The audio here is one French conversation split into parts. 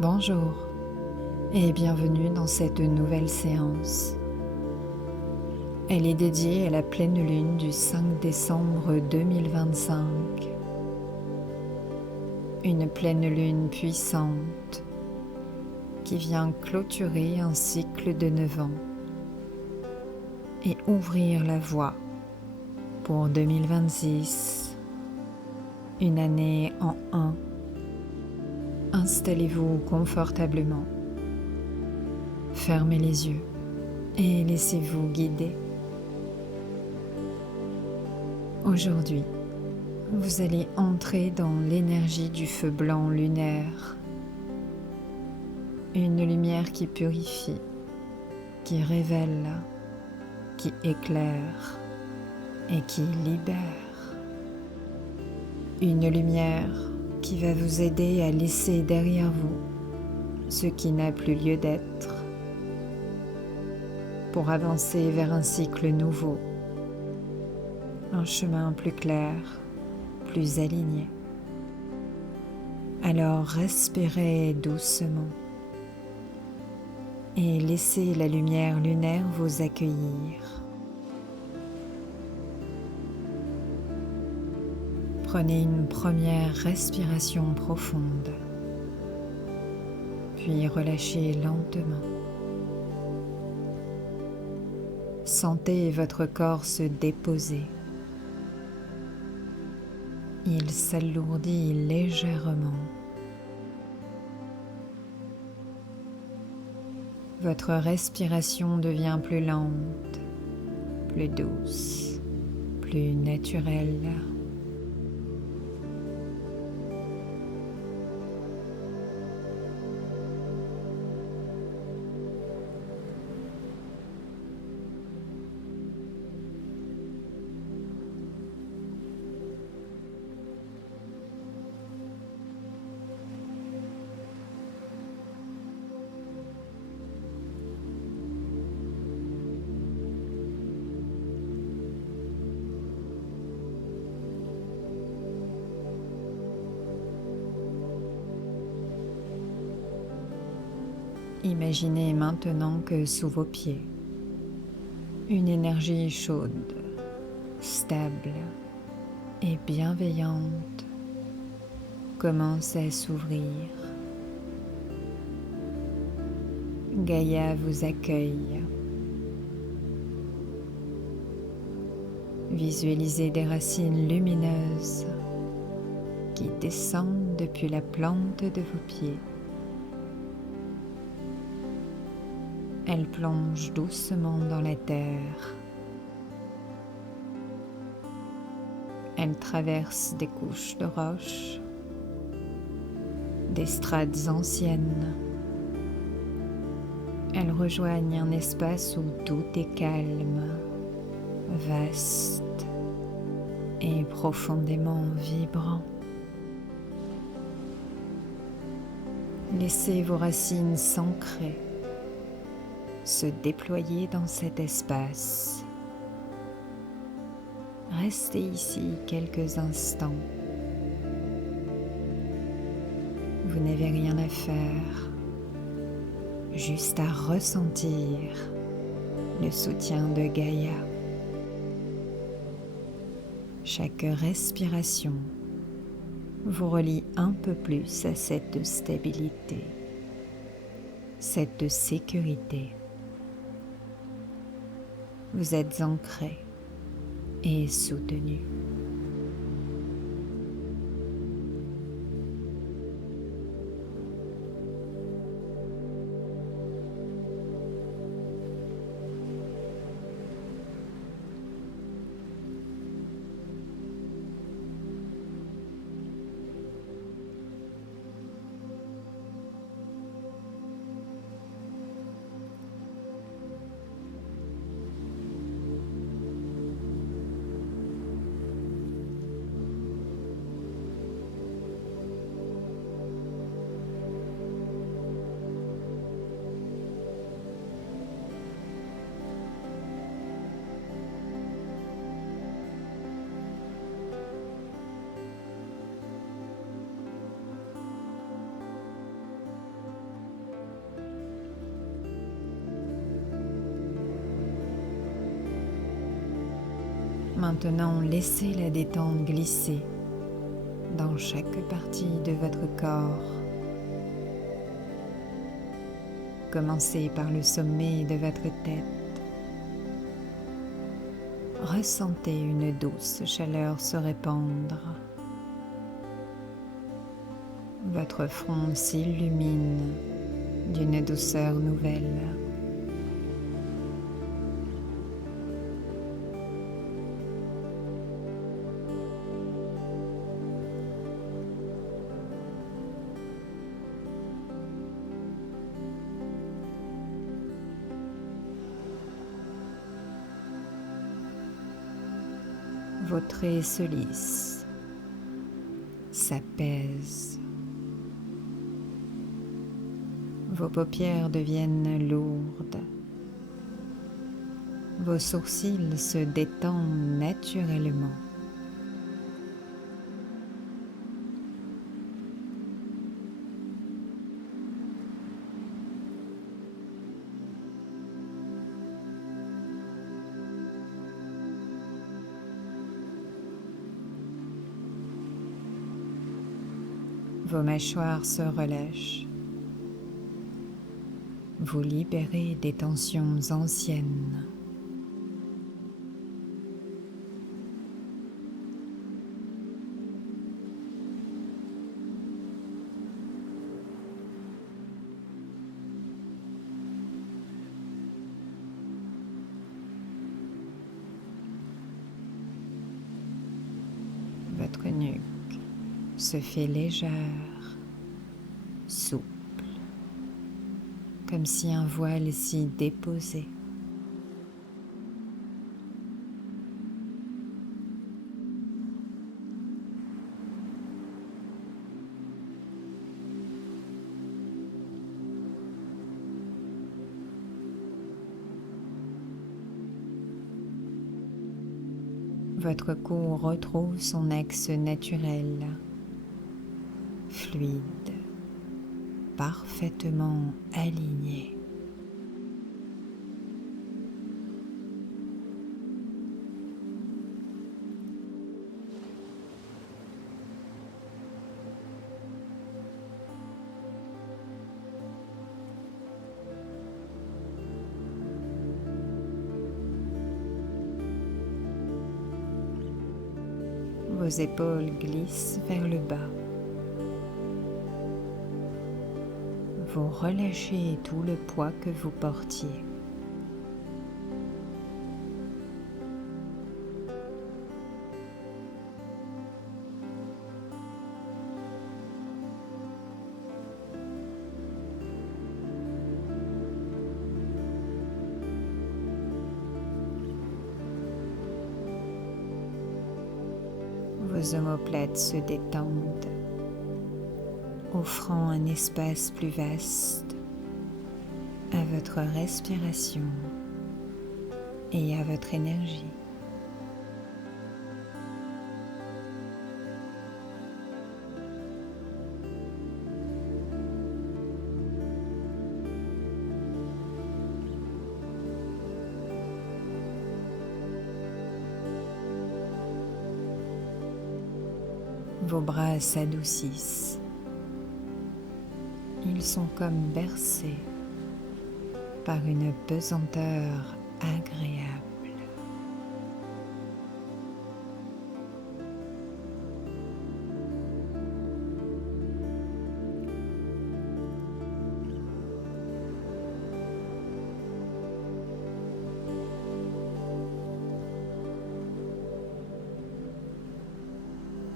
Bonjour et bienvenue dans cette nouvelle séance. Elle est dédiée à la pleine lune du 5 décembre 2025. Une pleine lune puissante qui vient clôturer un cycle de 9 ans et ouvrir la voie pour 2026, une année en un. Installez-vous confortablement, fermez les yeux et laissez-vous guider. Aujourd'hui, vous allez entrer dans l'énergie du feu blanc lunaire, une lumière qui purifie, qui révèle, qui éclaire et qui libère. Une lumière qui va vous aider à laisser derrière vous ce qui n'a plus lieu d'être pour avancer vers un cycle nouveau, un chemin plus clair, plus aligné. Alors respirez doucement et laissez la lumière lunaire vous accueillir. Prenez une première respiration profonde, puis relâchez lentement. Sentez votre corps se déposer. Il s'alourdit légèrement. Votre respiration devient plus lente, plus douce, plus naturelle. Imaginez maintenant que sous vos pieds, une énergie chaude, stable et bienveillante commence à s'ouvrir. Gaïa vous accueille. Visualisez des racines lumineuses qui descendent depuis la plante de vos pieds. Elles plongent doucement dans la terre. Elles traversent des couches de roches, des strates anciennes. Elles rejoignent un espace où tout est calme, vaste et profondément vibrant. Laissez vos racines s'ancrer, se déployer dans cet espace. Restez ici quelques instants. Vous n'avez rien à faire, juste à ressentir le soutien de Gaïa. Chaque respiration vous relie un peu plus à cette stabilité, cette sécurité. Vous êtes ancré et soutenu. Maintenant, laissez la détente glisser dans chaque partie de votre corps. Commencez par le sommet de votre tête. Ressentez une douce chaleur se répandre. Votre front s'illumine d'une douceur nouvelle. Vos traits se lissent, s'apaisent. Vos paupières deviennent lourdes. Vos sourcils se détendent naturellement. Vos mâchoires se relâchent. Vous libérez des tensions anciennes. Votre nuque se fait légère, souple, comme si un voile s'y déposait. Votre cou retrouve son axe naturel, fluide, parfaitement aligné. Vos épaules glissent vers le bas. Vous relâchez tout le poids que vous portiez. Vos omoplates se détendent, offrant un espace plus vaste à votre respiration et à votre énergie. Vos bras s'adoucissent. Ils sont comme bercés par une pesanteur agréable.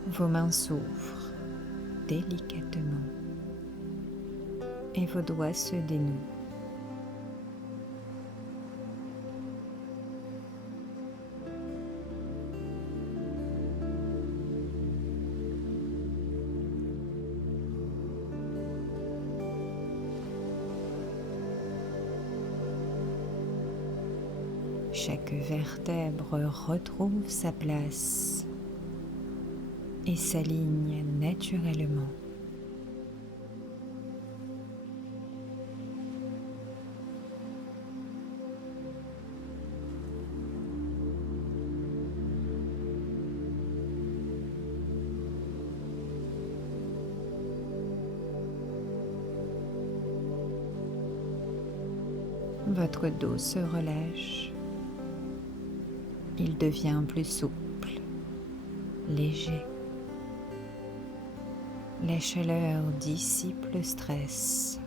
Vos mains s'ouvrent délicatement et vos doigts se dénouent. Chaque vertèbre retrouve sa place et s'aligne naturellement. Votre dos se relâche. Il devient plus souple, léger. La chaleur dissipe le stress.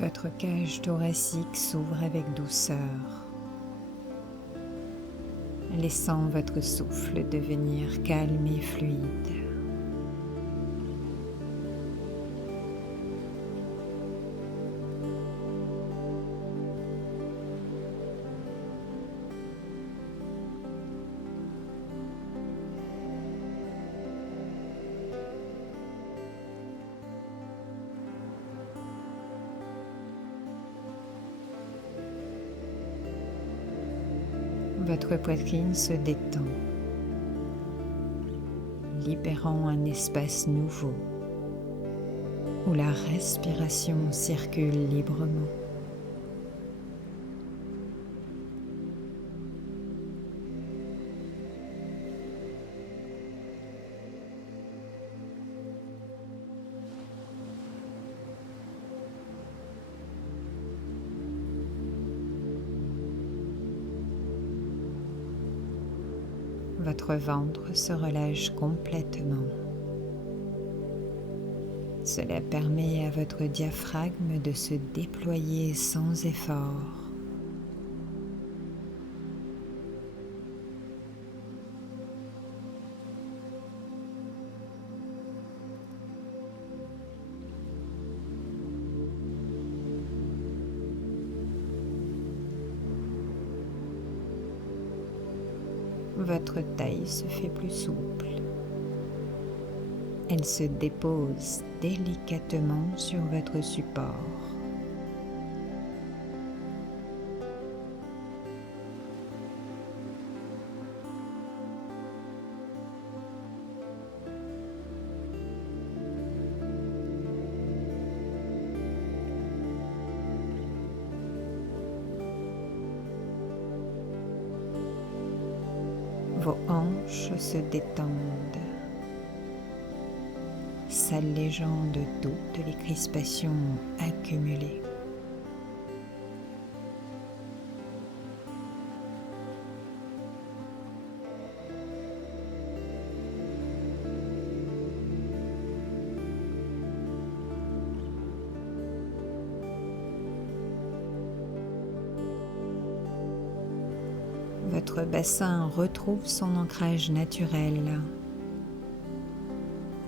Votre cage thoracique s'ouvre avec douceur, laissant votre souffle devenir calme et fluide. Votre poitrine se détend, libérant un espace nouveau où la respiration circule librement. Votre ventre se relâche complètement. Cela permet à votre diaphragme de se déployer sans effort. Votre taille se fait plus souple. Elle se dépose délicatement sur votre support. Vos hanches se détendent, s'allégeant de toutes les crispations accumulées. Votre bassin retrouve son ancrage naturel,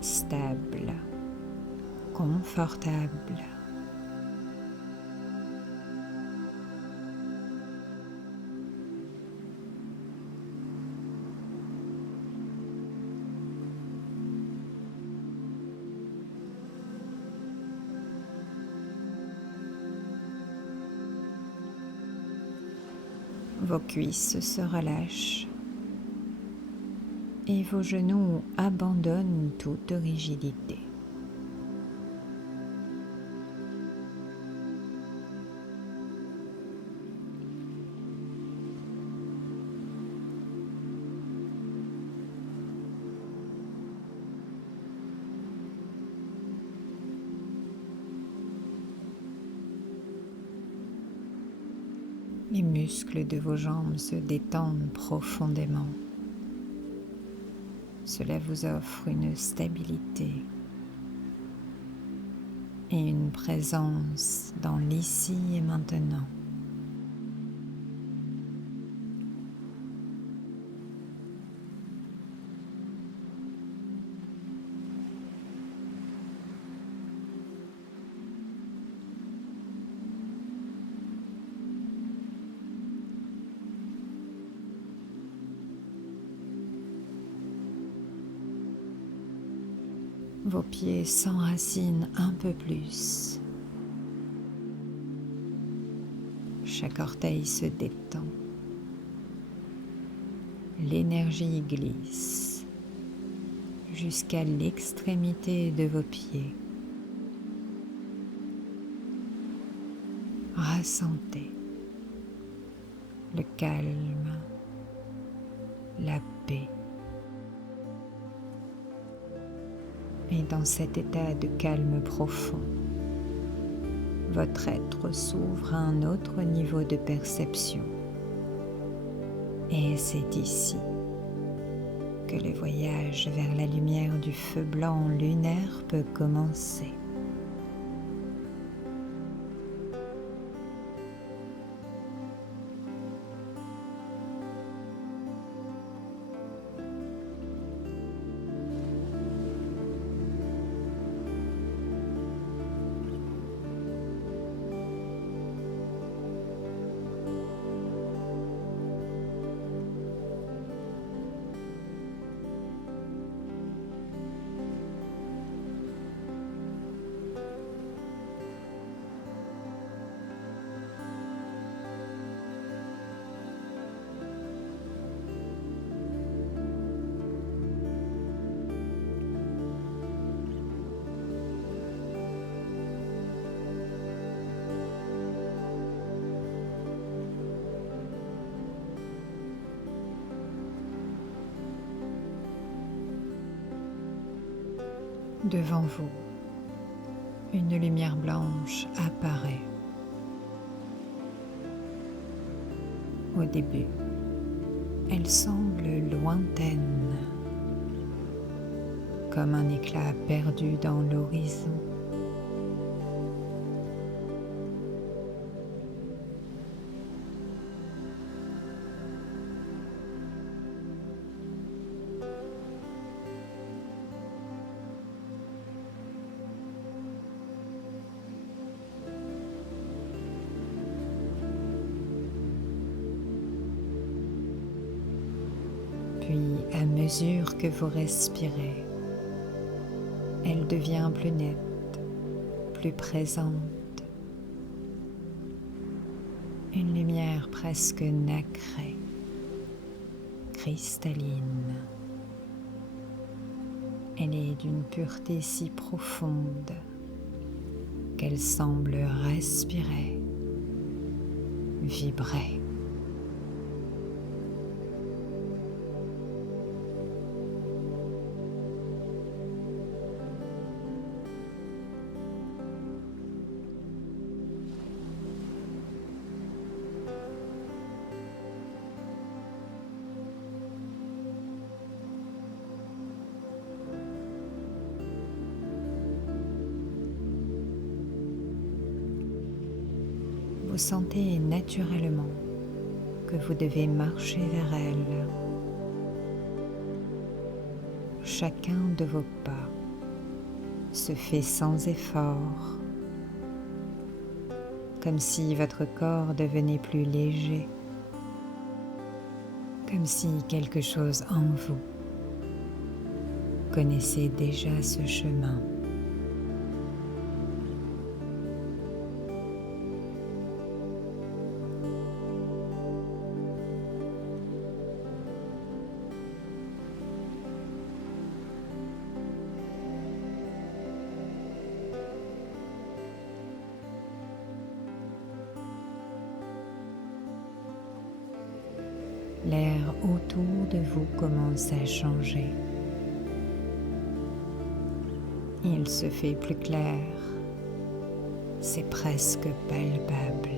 stable, confortable. Vos cuisses se relâchent et vos genoux abandonnent toute rigidité. Les muscles de vos jambes se détendent profondément. Cela vous offre une stabilité et une présence dans l'ici et maintenant. Vos pieds s'enracinent un peu plus. Chaque orteil se détend. L'énergie glisse jusqu'à l'extrémité de vos pieds. Ressentez le calme, la paix. Et dans cet état de calme profond, votre être s'ouvre à un autre niveau de perception. Et c'est ici que le voyage vers la lumière du feu blanc lunaire peut commencer. Devant vous, une lumière blanche apparaît. Au début, elle semble lointaine, comme un éclat perdu dans l'horizon. Puis, à mesure que vous respirez, elle devient plus nette, plus présente. Une lumière presque nacrée, cristalline. Elle est d'une pureté si profonde qu'elle semble respirer, vibrer. Vous sentez naturellement que vous devez marcher vers elle. Chacun de vos pas se fait sans effort, comme si votre corps devenait plus léger, comme si quelque chose en vous connaissait déjà ce chemin. L'air autour de vous commence à changer. Il se fait plus clair. C'est presque palpable.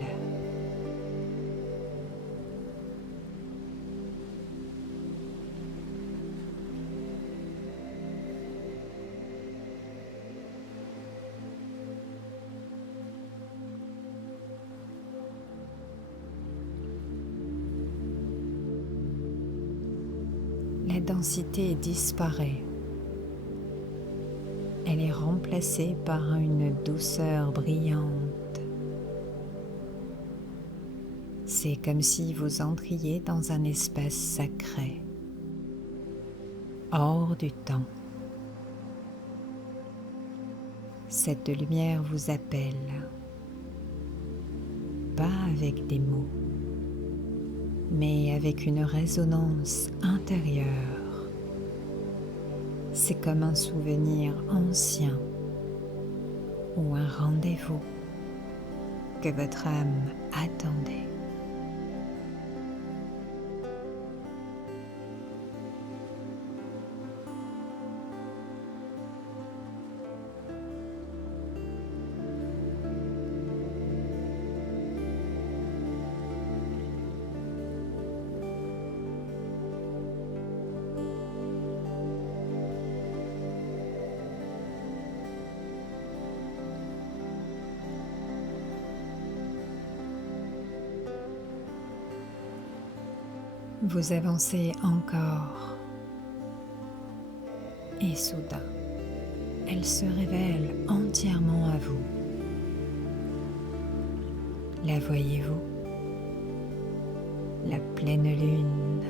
La densité disparaît. Elle est remplacée par une douceur brillante. C'est comme si vous entriez dans un espace sacré, hors du temps. Cette lumière vous appelle, pas avec des mots, mais avec une résonance intérieure. C'est comme un souvenir ancien ou un rendez-vous que votre âme attendait. Vous avancez encore et soudain, elle se révèle entièrement à vous. La voyez-vous? La pleine lune.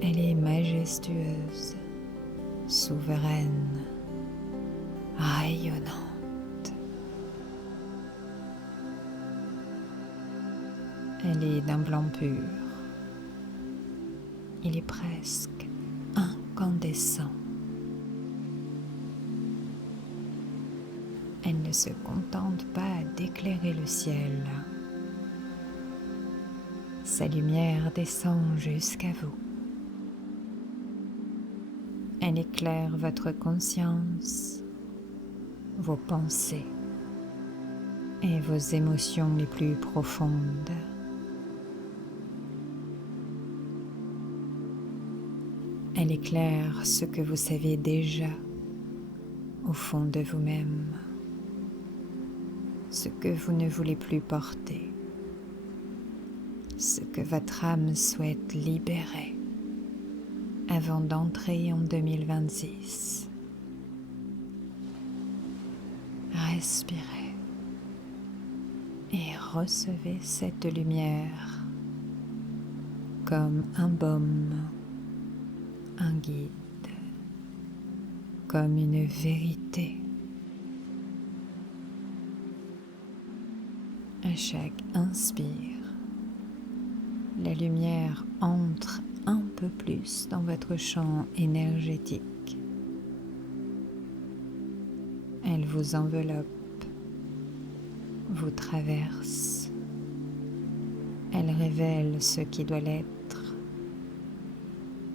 Elle est majestueuse, souveraine, rayonnante. Elle est d'un blanc pur. Il est presque incandescent. Elle ne se contente pas d'éclairer le ciel. Sa lumière descend jusqu'à vous. Elle éclaire votre conscience, vos pensées et vos émotions les plus profondes. Elle éclaire ce que vous savez déjà au fond de vous-même, ce que vous ne voulez plus porter, ce que votre âme souhaite libérer avant d'entrer en 2026. Respirez et recevez cette lumière comme un baume, un guide, comme une vérité. À chaque inspire, la lumière entre un peu plus dans votre champ énergétique. Elle vous enveloppe, vous traverse. Elle révèle ce qui doit l'être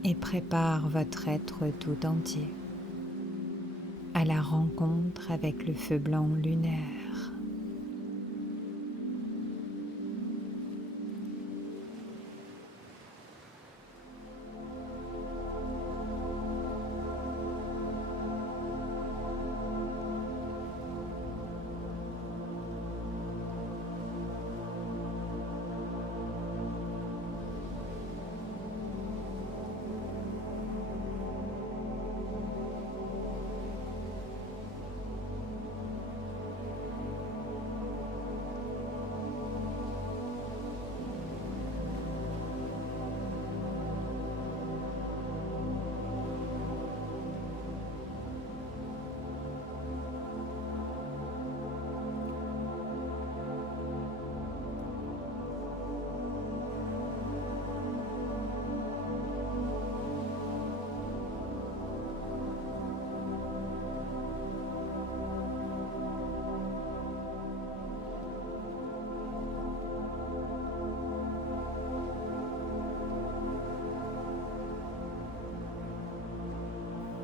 et prépare votre être tout entier à la rencontre avec le feu blanc lunaire.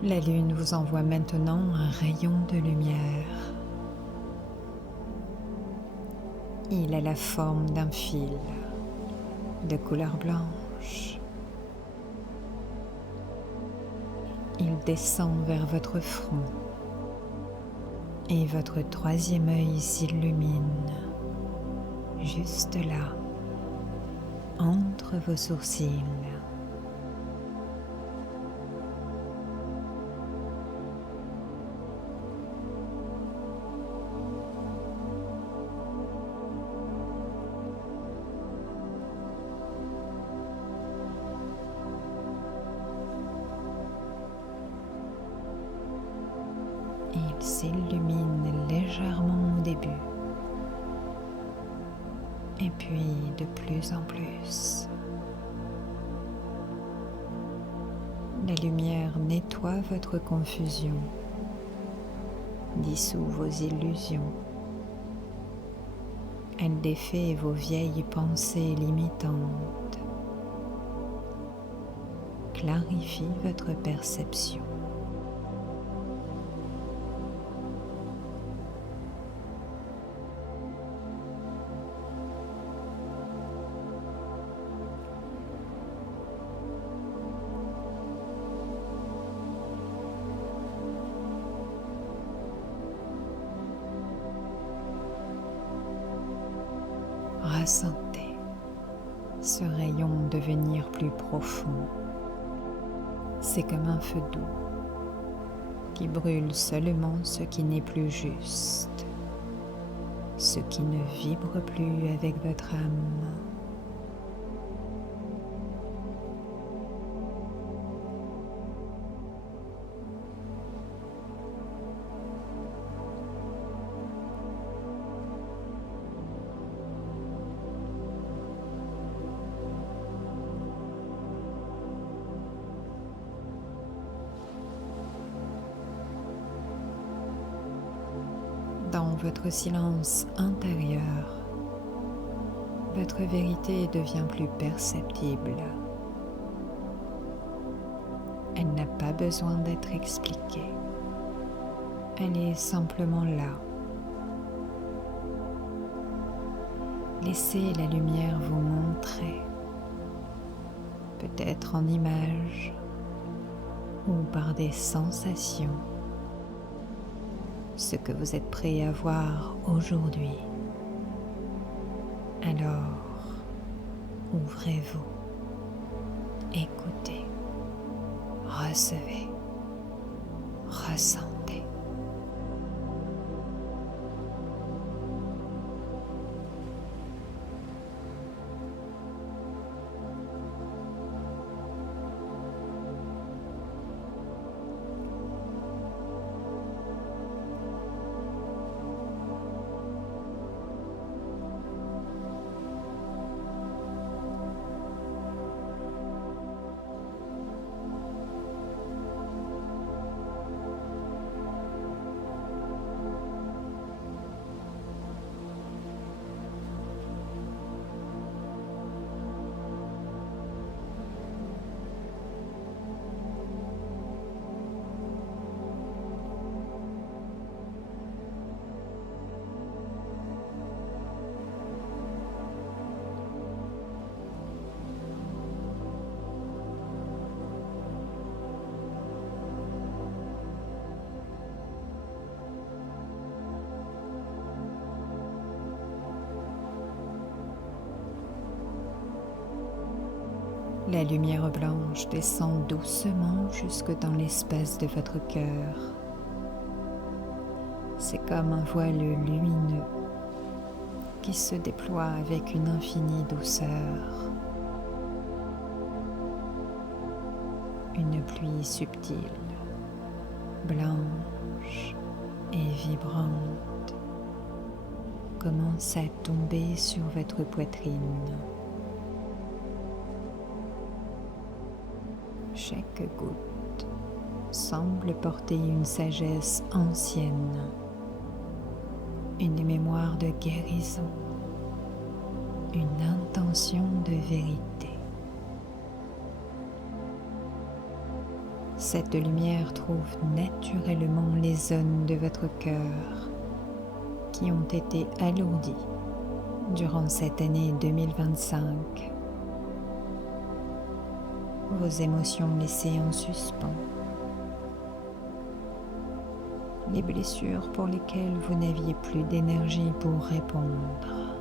La lune vous envoie maintenant un rayon de lumière. Il a la forme d'un fil de couleur blanche. Il descend vers votre front et votre troisième œil s'illumine juste là, entre vos sourcils. Il s'illumine légèrement au début, et puis de plus en plus. La lumière nettoie votre confusion, dissout vos illusions. Elle défait vos vieilles pensées limitantes, clarifie votre perception. Ressentez ce rayon devenir plus profond. C'est comme un feu doux qui brûle seulement ce qui n'est plus juste, ce qui ne vibre plus avec votre âme. Dans votre silence intérieur, votre vérité devient plus perceptible. Elle n'a pas besoin d'être expliquée. Elle est simplement là. Laissez la lumière vous montrer, peut-être en images ou par des sensations, ce que vous êtes prêt à voir aujourd'hui. Alors, ouvrez-vous, écoutez, recevez, ressentez. La lumière blanche descend doucement jusque dans l'espace de votre cœur. C'est comme un voile lumineux qui se déploie avec une infinie douceur. Une pluie subtile, blanche et vibrante commence à tomber sur votre poitrine. Chaque goutte semble porter une sagesse ancienne, une mémoire de guérison, une intention de vérité. Cette lumière trouve naturellement les zones de votre cœur qui ont été alourdies durant cette année 2025. Vos émotions laissées en suspens, les blessures pour lesquelles vous n'aviez plus d'énergie pour répondre.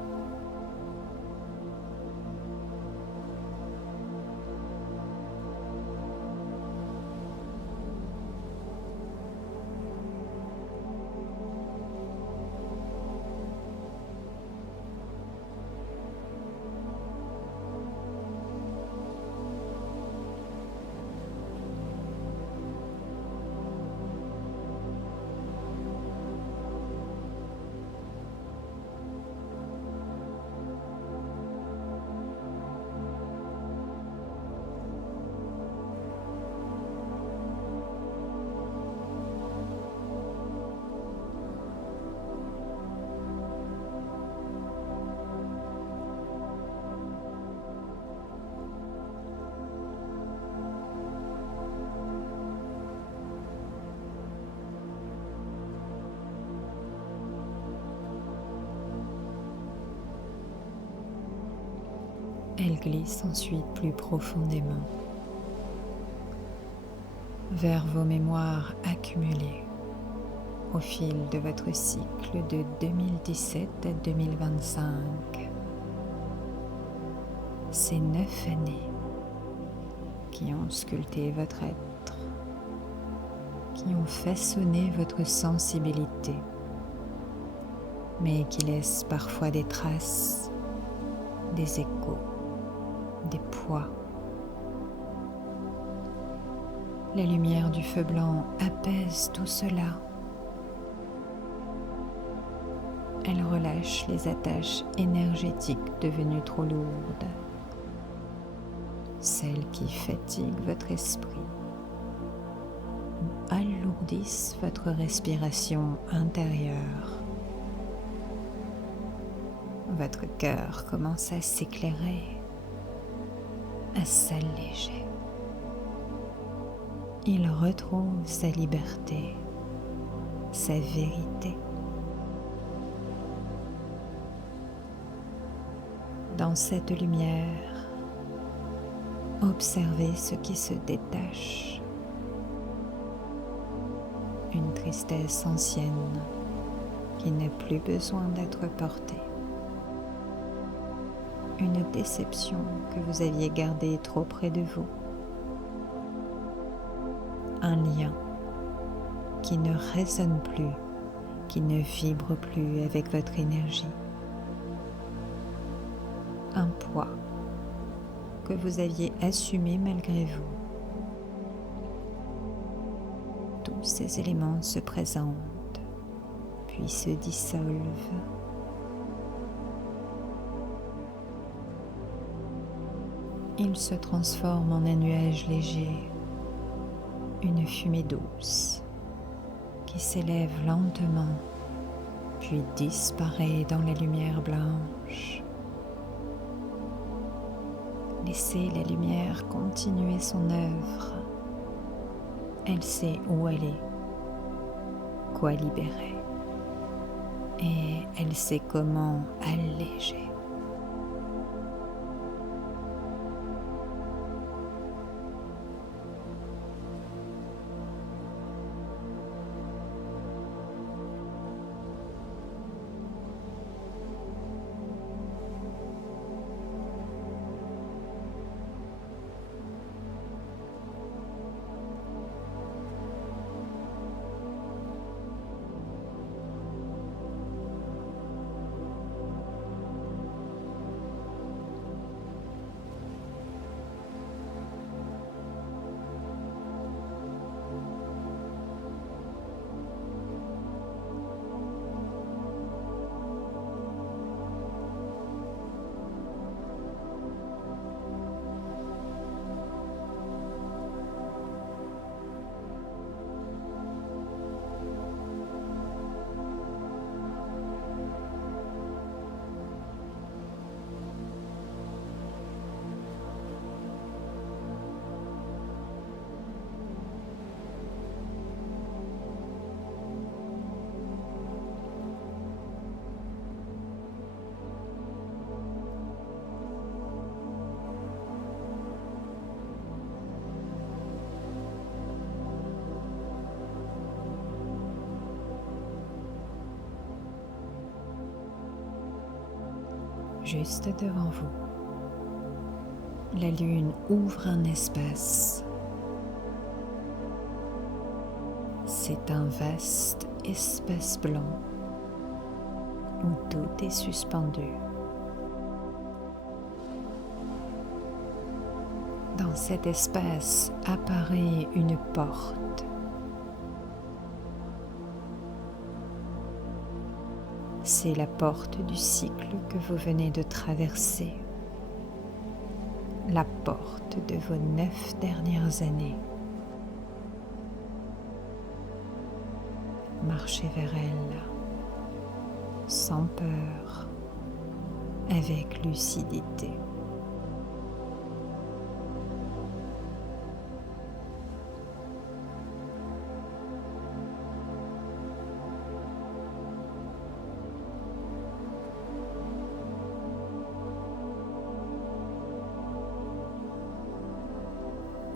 Elle glisse ensuite plus profondément vers vos mémoires accumulées au fil de votre cycle de 2017 à 2025. Ces 9 années qui ont sculpté votre être, qui ont façonné votre sensibilité, mais qui laissent parfois des traces, des échos, des poids. La lumière du feu blanc apaise tout cela. Elle relâche les attaches énergétiques devenues trop lourdes, celles qui fatiguent votre esprit ou alourdissent votre respiration intérieure. Votre cœur commence à s'éclairer, à s'alléger. Il retrouve sa liberté, sa vérité. Dans cette lumière, observez ce qui se détache. Une tristesse ancienne qui n'a plus besoin d'être portée. Une déception que vous aviez gardée trop près de vous. Un lien qui ne résonne plus, qui ne vibre plus avec votre énergie. Un poids que vous aviez assumé malgré vous. Tous ces éléments se présentent, puis se dissolvent. Ils se transforment en un nuage léger, une fumée douce qui s'élève lentement, puis disparaît dans la lumière blanche. Laissez la lumière continuer son œuvre. Elle sait où aller, quoi libérer, et elle sait comment alléger. Juste devant vous, la lune ouvre un espace. C'est un vaste espace blanc où tout est suspendu. Dans cet espace apparaît une porte. C'est la porte du cycle que vous venez de traverser, la porte de vos 9 dernières années. Marchez vers elle, sans peur, avec lucidité.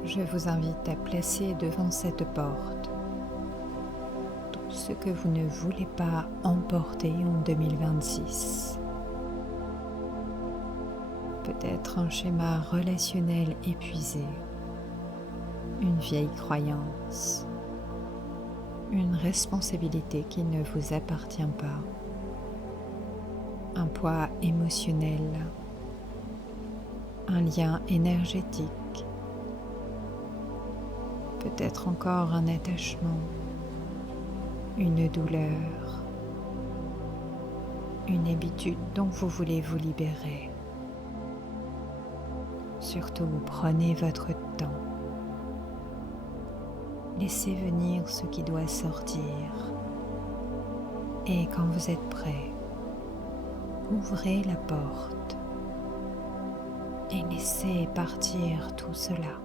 je vous invite à placer devant cette porte tout ce que vous ne voulez pas emporter en 2026. Peut-être un schéma relationnel épuisé, une vieille croyance, une responsabilité qui ne vous appartient pas, un poids émotionnel, un lien énergétique, peut-être encore un attachement, une douleur, une habitude dont vous voulez vous libérer. Surtout, prenez votre temps. Laissez venir ce qui doit sortir. Et quand vous êtes prêt, ouvrez la porte et laissez partir tout cela.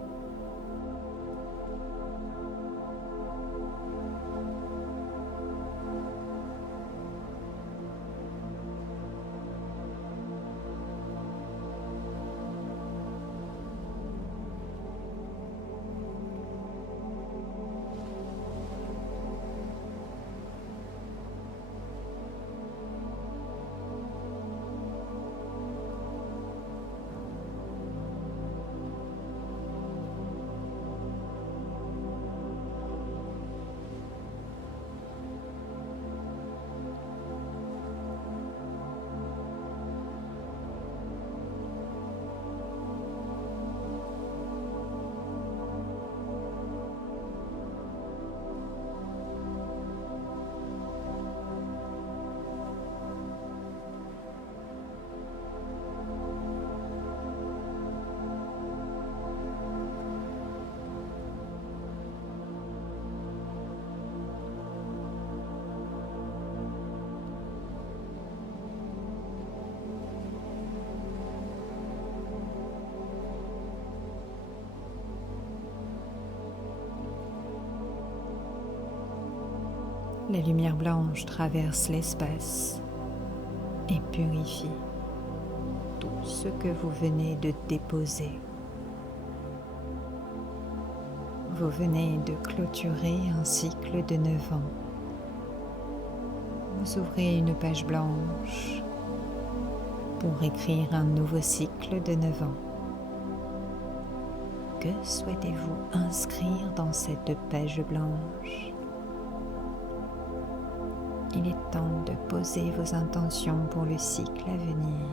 La lumière blanche traverse l'espace et purifie tout ce que vous venez de déposer. Vous venez de clôturer un cycle de 9 ans. Vous ouvrez une page blanche pour écrire un nouveau cycle de 9 ans. Que souhaitez-vous inscrire dans cette page blanche ? Il est temps de poser vos intentions pour le cycle à venir.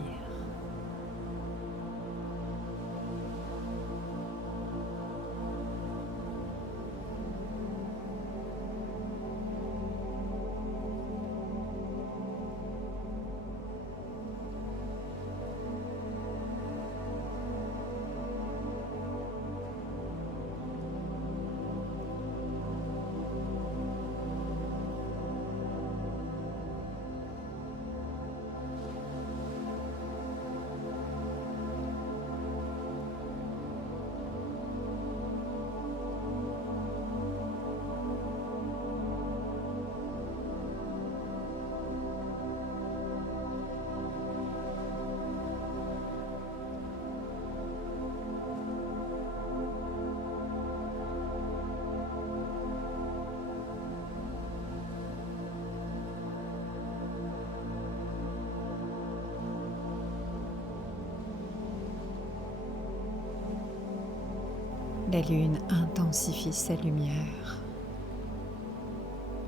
La lune intensifie sa lumière.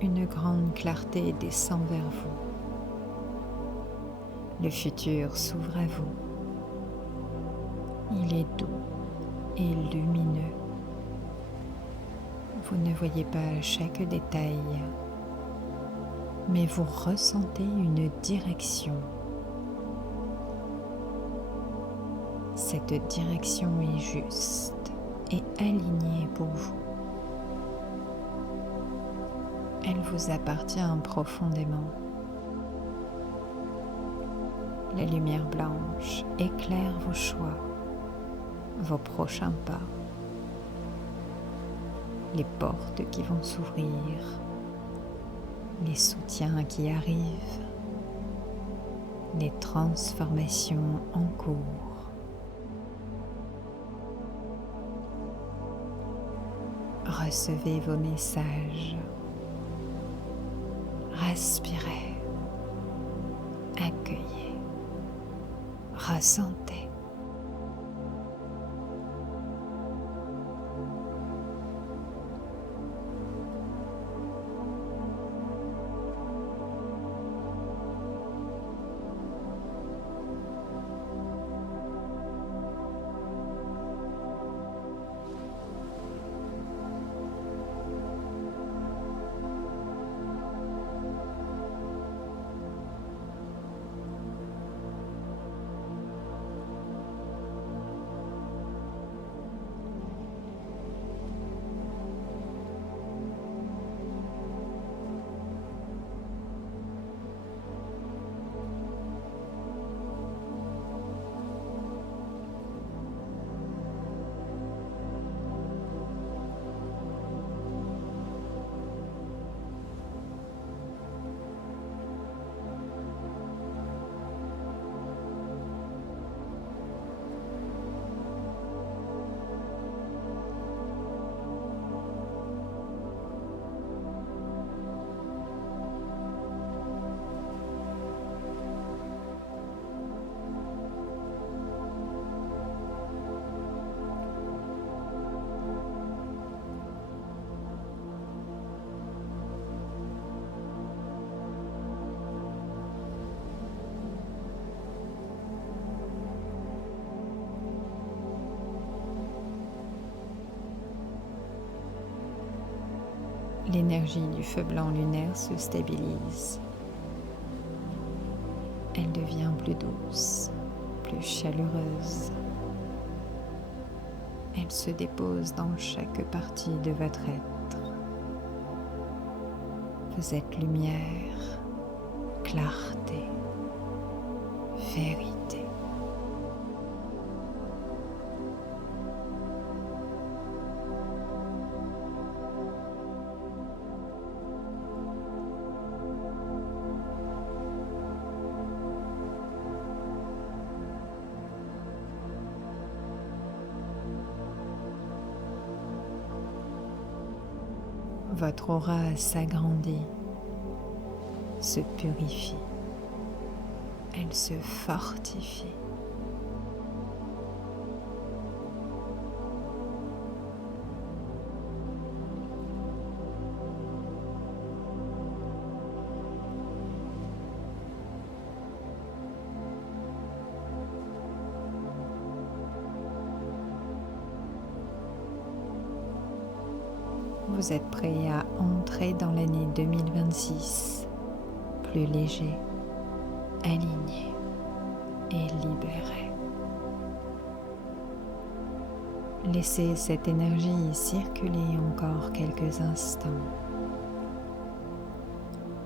Une grande clarté descend vers vous. Le futur s'ouvre à vous. Il est doux et lumineux. Vous ne voyez pas chaque détail, mais vous ressentez une direction. Cette direction est juste et alignée pour vous. Elle vous appartient profondément. La lumière blanche éclaire vos choix, vos prochains pas, les portes qui vont s'ouvrir, les soutiens qui arrivent, les transformations en cours. recevez vos messages. Respirez, accueillez, ressentez. L'énergie du feu blanc lunaire se stabilise. Elle devient plus douce, plus chaleureuse. Elle se dépose dans chaque partie de votre être. Vous êtes lumière, clarté, vérité. Votre aura s'agrandit, se purifie, elle se fortifie. Vous êtes prêt à entrer dans l'année 2026, plus léger, aligné et libéré. Laissez cette énergie circuler encore quelques instants.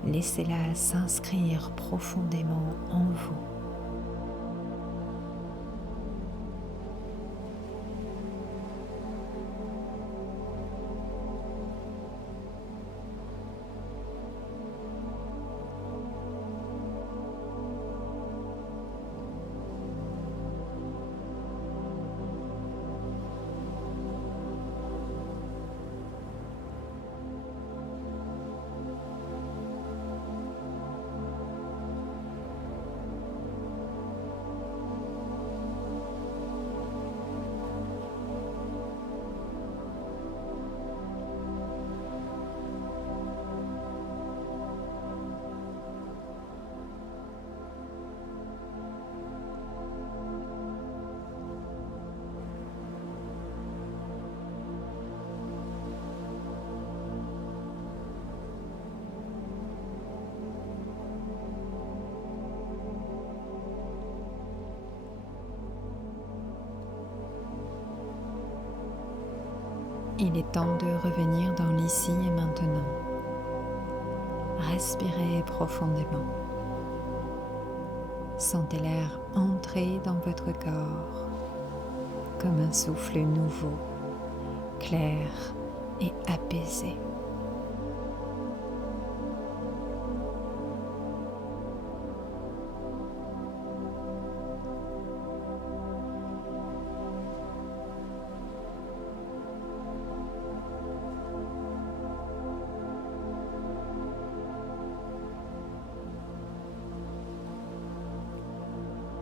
Laissez-la s'inscrire profondément en vous. Il est temps de revenir dans l'ici et maintenant. Respirez profondément. Sentez l'air entrer dans votre corps comme un souffle nouveau, clair et apaisé.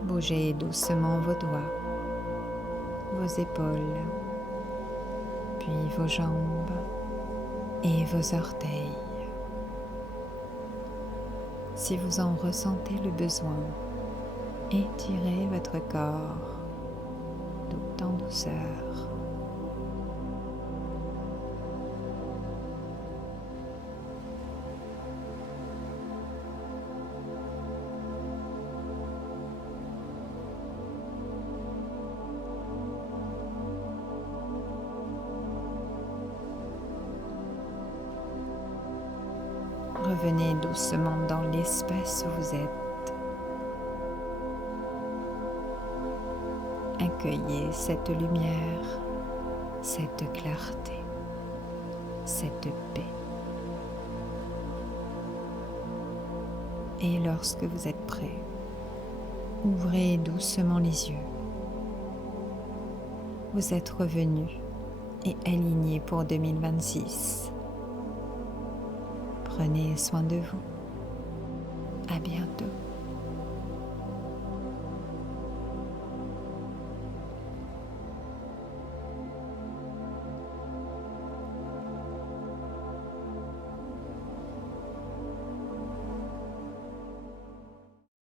Bougez doucement vos doigts, vos épaules, puis vos jambes et vos orteils. Si vous en ressentez le besoin, étirez votre corps tout en douceur. Revenez doucement dans l'espace où vous êtes. Accueillez cette lumière, cette clarté, cette paix. Et lorsque vous êtes prêt, ouvrez doucement les yeux. Vous êtes revenu et aligné pour 2026. Prenez soin de vous. À bientôt.